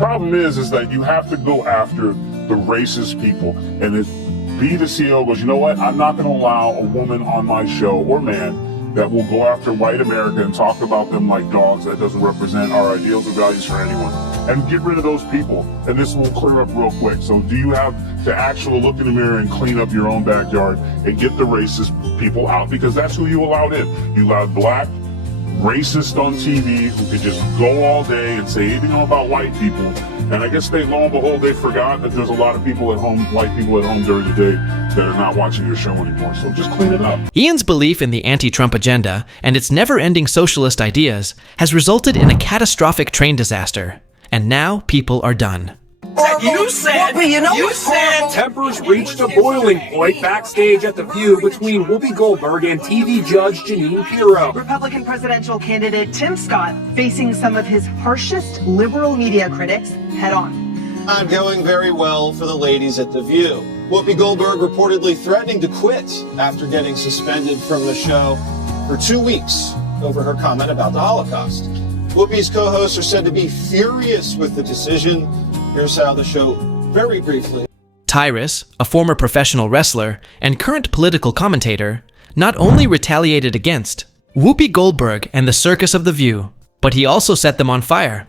problem is that you have to go after the racist people. And if the CEO goes, you know what, I'm not going to allow a woman on my show or man that will go after white America and talk about them like dogs. That doesn't represent our ideals or values for anyone. And get rid of those people, and this will clear up real quick. So do you have to actually look in the mirror and clean up your own backyard and get the racist people out? Because that's who you allowed in. You allowed black racists on TV who could just go all day and say anything about white people. And I guess lo and behold, they forgot that there's a lot of people at home, white people at home during the day that are not watching your show anymore. So just clean it up. Ian's belief in the anti-Trump agenda and its never-ending socialist ideas has resulted in a catastrophic train disaster. And now people are done. You said tempers reached a boiling point backstage at The View between Whoopi Goldberg and TV judge Jeanine Pirro. Republican presidential candidate Tim Scott facing some of his harshest liberal media critics head on. I'm going very well for the ladies at The View. Whoopi Goldberg reportedly threatening to quit after getting suspended from the show for 2 weeks over her comment about the Holocaust. Whoopi's co-hosts are said to be furious with the decision. Here's how the show, very briefly. Tyrus, a former professional wrestler and current political commentator, not only retaliated against Whoopi Goldberg and the Circus of The View, but he also set them on fire.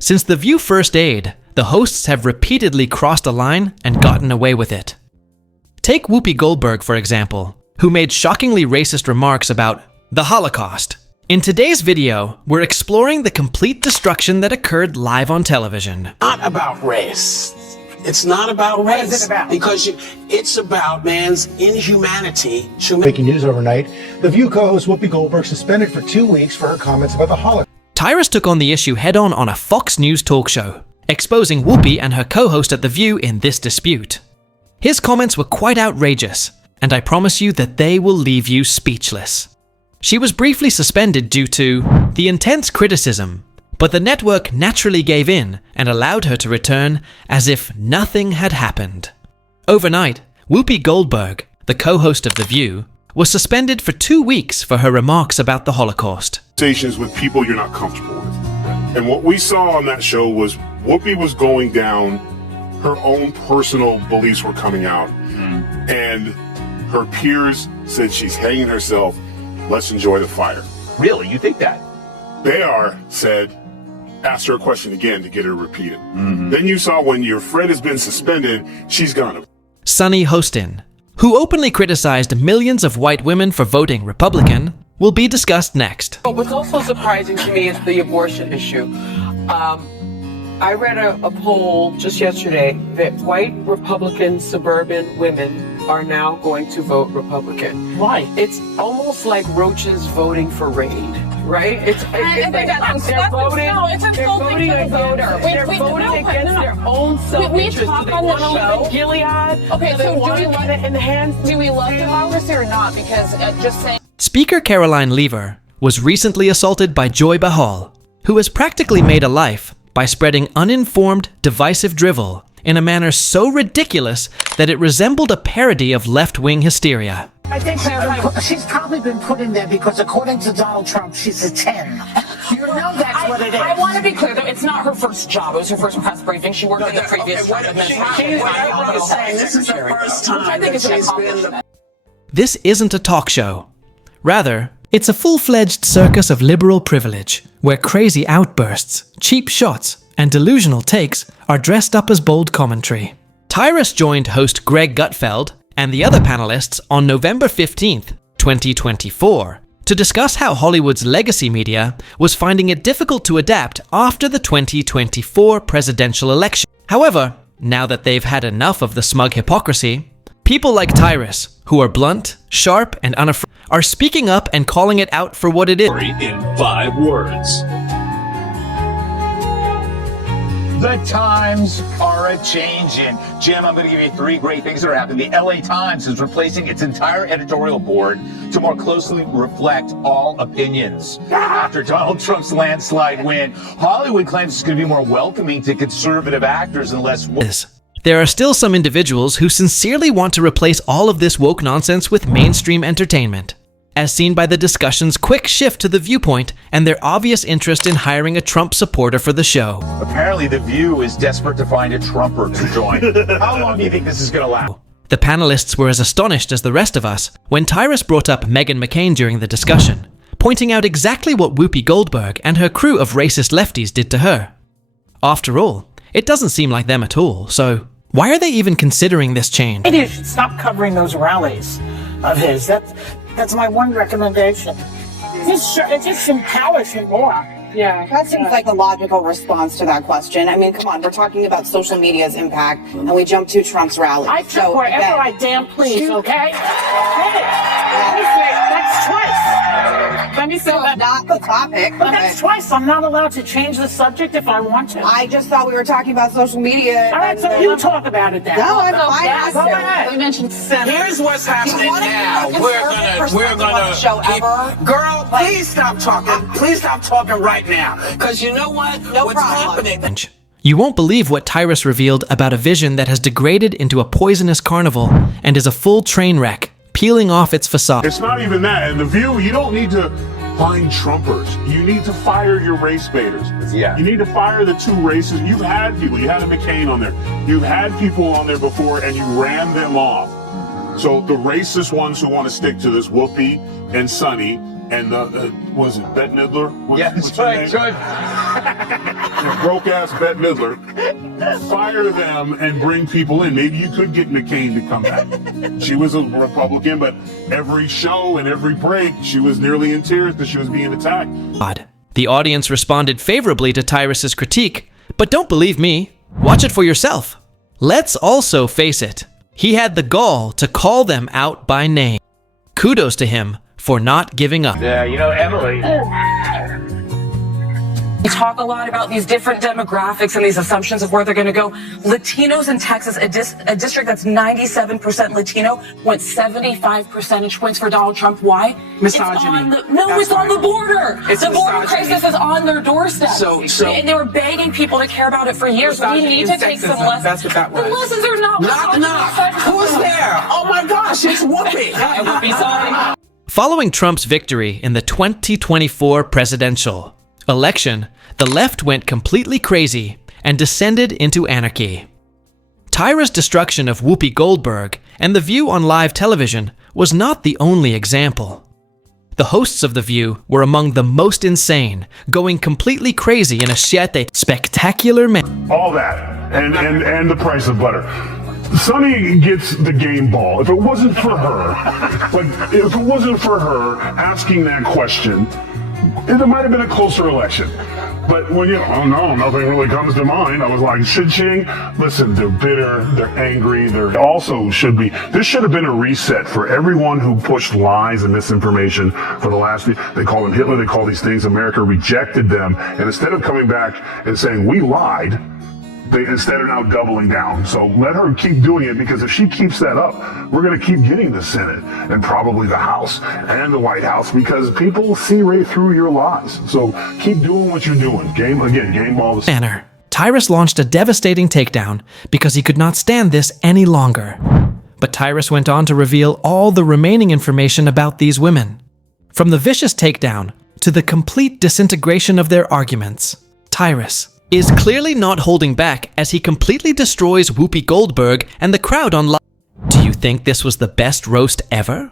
Since The View first aired, the hosts have repeatedly crossed a line and gotten away with it. Take Whoopi Goldberg, for example, who made shockingly racist remarks about the Holocaust. In today's video, we're exploring the complete destruction that occurred live on television. Not about race. It's not about race. What is it about? Because it's about man's inhumanity. Breaking news overnight, The View co-host Whoopi Goldberg suspended for 2 weeks for her comments about the Holocaust. Tyrus took on the issue head-on on a Fox News talk show, exposing Whoopi and her co-host at The View in this dispute. His comments were quite outrageous, and I promise you that they will leave you speechless. She was briefly suspended due to the intense criticism, but the network naturally gave in and allowed her to return as if nothing had happened. Overnight, Whoopi Goldberg, the co-host of The View, was suspended for 2 weeks for her remarks about the Holocaust. Conversations with people you're not comfortable with. And what we saw on that show was Whoopi was going down, her own personal beliefs were coming out, and her peers said she's hanging herself. Let's enjoy the fire. Really? You think that? Bayar said, asked her a question again to get her to repeat it. Then you saw when your friend has been suspended, she's gone. Sunny Hostin, who openly criticized millions of white women for voting Republican, will be discussed next. What's also surprising to me is the abortion issue. I read a poll just yesterday that white Republican suburban women are now going to vote Republican. Why? It's almost like roaches voting for Raid, right? It's they're voting against their own self-interest. They want to live in Gilead. Okay, they want to run it in the hands. Do we love democracy or not? Because just saying. Speaker Caroline Lever was recently assaulted by Joy Bahal, who has practically made a life by spreading uninformed, divisive drivel in a manner so ridiculous that it resembled a parody of left-wing hysteria. I think she's probably been put in there because according to Donald Trump, she's a 10. You know that's what it is. I want to be clear, though, it's not her first job. It was her first press briefing. She worked in the previous Trump administration. This is the first time that she's been. This isn't a talk show. Rather, it's a full-fledged circus of liberal privilege, where crazy outbursts, cheap shots, and delusional takes are dressed up as bold commentary. Tyrus joined host Greg Gutfeld and the other panelists on November 15th, 2024, to discuss how Hollywood's legacy media was finding it difficult to adapt after the 2024 presidential election. However, now that they've had enough of the smug hypocrisy, people like Tyrus, who are blunt, sharp, and unafraid, are speaking up and calling it out for what it is. In 5 words. The times are a-changing. Jim, I'm going to give you 3 great things that are happening. The LA Times is replacing its entire editorial board to more closely reflect all opinions. After Donald Trump's landslide win, Hollywood claims it's going to be more welcoming to conservative actors and less... There are still some individuals who sincerely want to replace all of this woke nonsense with mainstream entertainment. as seen by the discussion's quick shift to the viewpoint and their obvious interest in hiring a Trump supporter for the show. Apparently, The View is desperate to find a Trumper to join. How long do you think this is going to last? The panelists were as astonished as the rest of us when Tyrus brought up Meghan McCain during the discussion, pointing out exactly what Whoopi Goldberg and her crew of racist lefties did to her. After all, it doesn't seem like them at all, so why are they even considering this change? Maybe you should stop covering those rallies of his. That's my one recommendation. It just empowers him more. Yeah. That seems like a logical response to that question. I mean, come on, we're talking about social media's impact, and we jump to Trump's rally. I took wherever I damn please, okay? That's twice. Let me say that. Not the topic. But that's twice. I'm not allowed to change the subject if I want to. I just thought we were talking about social media. All right, so you talk about it then. No, I'm fine. Go ahead. You mentioned Here's what's happening now. We're gonna show ever. Girl, please stop talking. Please stop talking right now. Because you know what? What's happening? You won't believe what Tyrus revealed about a vision that has degraded into a poisonous carnival and is a full train wreck, peeling off its facade. It's not even that. In The View, you don't need to find Trumpers. You need to fire your race baiters. Yeah. You need to fire the two races. You've had people. You had a McCain on there. You've had people on there before, and you ran them off. So the racist ones who want to stick to this, Whoopi and Sonny, and was it Bette Midler? Yes, right. Broke ass Bette Midler. Fire them and bring people in. Maybe you could get McCain to come back. She was a Republican, but every show and every break, she was nearly in tears because she was being attacked. The audience responded favorably to Tyrus's critique, but don't believe me. Watch it for yourself. Let's also face it. He had the gall to call them out by name. Kudos to him for not giving up. Yeah, you know, Emily. We talk a lot about these different demographics and these assumptions of where they're going to go. Latinos in Texas, a district that's 97% Latino, went 75 percentage points for Donald Trump. Why? Misogyny. It's on the border. It's the border misogyny. crisis is on their doorstep. So- and they were begging people to care about it for years. We Misogyny need to and take some sexism. lessons. That's what that was. The lessons are not Knock, knock. Who's there? Oh my gosh, it's Whoopi. Whoopi. Following Trump's victory in the 2024 presidential election, the left went completely crazy and descended into anarchy. Tyrus' destruction of Whoopi Goldberg and The View on live television was not the only example. The hosts of The View were among the most insane, going completely crazy in a spectacular manner. All that, and the price of butter. Sonny gets the game ball. If it wasn't for her, asking that question, it might have been a closer election. But when nothing really comes to mind. I was like, shit-ching. Listen, they're bitter, they're angry, this should have been a reset for everyone who pushed lies and misinformation for the last, they call them Hitler, they call these things, America rejected them. And instead of coming back and saying, we lied, they instead are now doubling down. So let her keep doing it, because if she keeps that up, we're going to keep getting the Senate and probably the House and the White House, because people see right through your lies. So keep doing what you're doing. Game ball. Tyrus launched a devastating takedown because he could not stand this any longer. But Tyrus went on to reveal all the remaining information about these women. From the vicious takedown to the complete disintegration of their arguments, Tyrus is clearly not holding back as he completely destroys Whoopi Goldberg and the crowd online. Do you think this was the best roast ever?